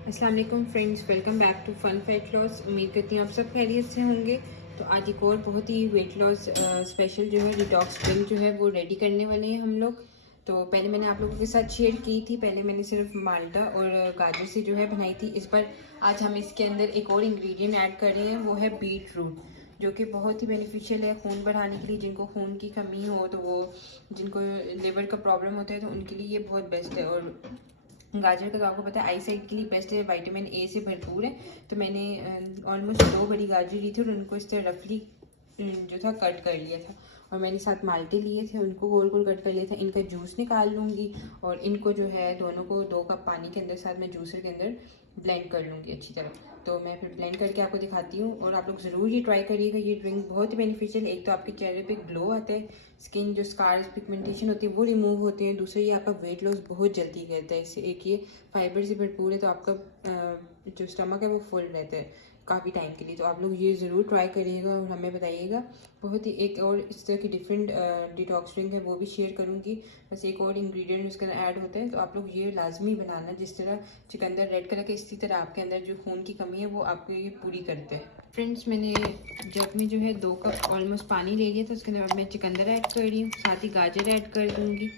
अस्सलाम वालेकुम friends, welcome back to fun fat loss. उम्मीद करती हूँ आप सब खैरियत से होंगे। तो आज एक और बहुत ही वेट लॉस स्पेशल जो है डिटॉक्स ड्रिंक जो है वो रेडी करने वाले हैं हम लोग। तो पहले मैंने आप लोगों के साथ शेयर की थी, पहले मैंने सिर्फ माल्टा और गाजर से जो है बनाई थी। इस पर आज हम इसके अंदर एक और इंग्रेडिएंट ऐड कर रहे हैं, वो है बीट रूट, जो कि बहुत ही बेनिफिशियल है खून बढ़ाने के लिए। जिनको खून की कमी हो, तो वो जिनको लिवर का प्रॉब्लम होता है, तो उनके लिए ये बहुत बेस्ट है। और गाजर का तो आपको पता है आई साइट के लिए बेस्ट है, विटामिन ए से भरपूर है। तो मैंने ऑलमोस्ट 2 बड़ी गाजर ली थी और उनको इस तरह रफली जो था कट कर लिया था। और मैंने साथ माल्टे लिए थे, उनको गोल गोल कट कर लिया था। इनका जूस निकाल लूँगी और इनको जो है दोनों को 2 कप पानी के अंदर साथ मैं जूसर के अंदर ब्लेंड कर लूँगी अच्छी तरह। तो मैं फिर ब्लेंड करके आपको दिखाती हूँ। और आप लोग ज़रूर ये ट्राई करिएगा, ये ड्रिंक बहुत ही बेनिफिशियल है। एक तो आपके चेहरे पे ग्लो आता है, स्किन जो स्कार्स पिगमेंटेशन होती है वो रिमूव होती है। दूसरा ये आपका वेट लॉस बहुत जल्दी करता है। इससे एक ये फाइबर से भरपूर है, तो आपका जो स्टमक है वो फुल रहता है काफ़ी टाइम के लिए। तो आप लोग ये ज़रूर ट्राई करिएगा और हमें बताइएगा। बहुत ही एक और इस तरह की डिफरेंट डिटॉक्स ड्रिंक है, वो भी शेयर करूँगी। बस एक और इंग्रेडिएंट उसके अंदर ऐड होता है, तो आप लोग ये लाजमी बनाना। जिस तरह चुकंदर रेड कलर के, इसी तरह आपके अंदर जो खून की कमी है वो आपको ये पूरी करते हैं। फ्रेंड्स, मैंने जग में जो है 2 कप ऑलमोस्ट पानी ले लिया था। उसके अंदर अब मैं चुकंदर ऐड कर रही हूँ, साथ ही गाजर ऐड कर दूँगी।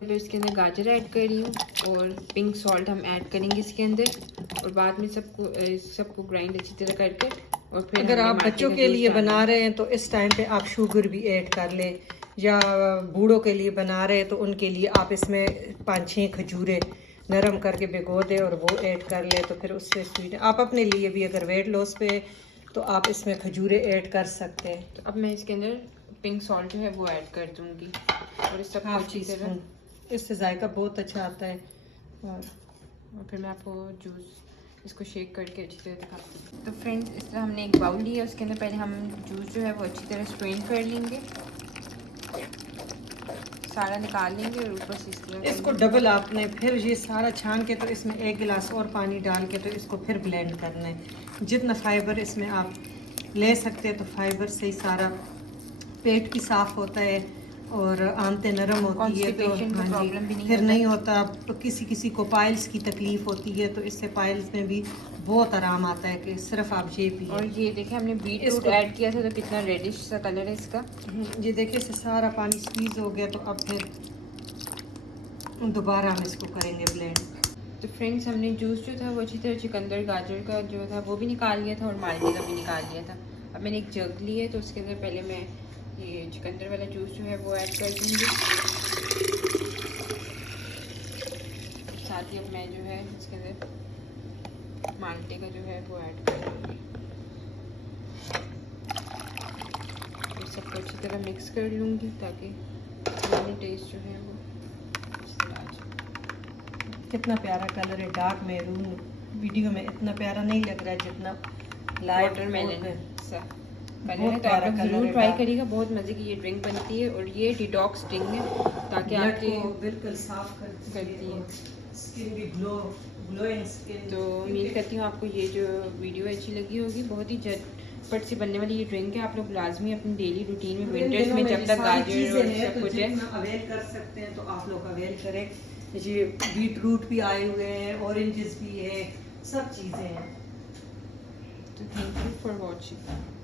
तो इसके अंदर गाजर ऐड कर रही हूँ और पिंक सॉल्ट हम ऐड करेंगे इसके अंदर। और बाद में सबको ग्राइंड अच्छी तरह करके और फिर अगर आप बच्चों के लिए बना रहे हैं तो इस टाइम पे आप शुगर भी ऐड कर लें, या बूढ़ों के लिए बना रहे हैं तो उनके लिए आप इसमें 5-6 खजूरें नरम करके भिगो दें और वो ऐड कर लें। तो फिर उससे स्वीट आप अपने लिए भी अगर वेट लॉस पे तो आप इसमें खजूरें ऐड कर सकते हैं। तो अब मैं इसके अंदर पिंक सॉल्ट जो है वो ऐड कर दूँगी और इस सबको अच्छी तरह, इससे जायका बहुत अच्छा आता है। और फिर मैं आपको जूस इसको शेक करके अच्छी तरह दिखाती हूँ। तो फ्रेंड्स, इस तरह हमने एक बाउल लिया, उसके अंदर पहले हम जूस जो है वो अच्छी तरह स्ट्रेन कर लेंगे, सारा निकाल लेंगे और ऊपर से इस तरह इसको डबल आपने फिर ये सारा छान के तो इसमें 1 गिलास और पानी डाल के तो इसको फिर ब्लेंड करना है। जितना फाइबर इसमें आप ले सकते हैं, तो फाइबर से ही सारा पेट की साफ होता है और आंतें नरम होती है, तो हाँ जी फिर नहीं होता। किसी किसी को पाइल्स की तकलीफ होती है, तो इससे पाइल्स में भी बहुत आराम आता है कि सिर्फ आप ये पिए। और ये देखिए हमने बीट रूट ऐड किया था, तो कितना रेडिश सा कलर है इसका। ये देखिए इससे सारा पानी स्क्वीज हो गया। तो अब फिर दोबारा हम इसको करेंगे ब्लेंड। तो फ्रेंड्स, हमने जूस जो था वो अच्छी तरह चुकंदर गाजर का जो था वो भी निकाल लिया था और माल्टे का भी निकाल लिया था। अब मैंने एक जग ली है, तो उसके अंदर पहले मैं ये चुकंदर वाला जूस जो है वो ऐड कर दूँगी। साथ ही अब मैं जो है इसके अंदर माल्टे का जो है वो ऐड कर दूँगी। तो सबको अच्छी तरह मिक्स कर लूँगी ताकि टेस्ट जो है वो कितना प्यारा कलर है, डार्क मैरून। वीडियो में इतना प्यारा नहीं लग रहा है जितना लाइट वाटरमेलन सा कलर है। तो आप लोग जरूर ट्राई करिएगा, बहुत मज़े की ये ड्रिंक बनती है। और ये डिटॉक्स ड्रिंक है ताकि आपके बिल्कुल साफ करती है, स्किन भी ग्लोइंग स्किन। तो उम्मीद करती हूँ आपको ये जो वीडियो अच्छी लगी होगी। बहुत ही झटपट से बनने वाली ये ड्रिंक है। आप लोग लाजमी अपनी डेली रूटीन में विंटर्स में जब तक गाजर और सब कुछ है अवेल कर सकते हैं, तो आप लोग अवेल करें। ये बीट रूट भी आए हुए हैं, ऑरेंजेस भी है, सब चीज़ें हैं। तो थैंक यू फॉर वॉचिंग।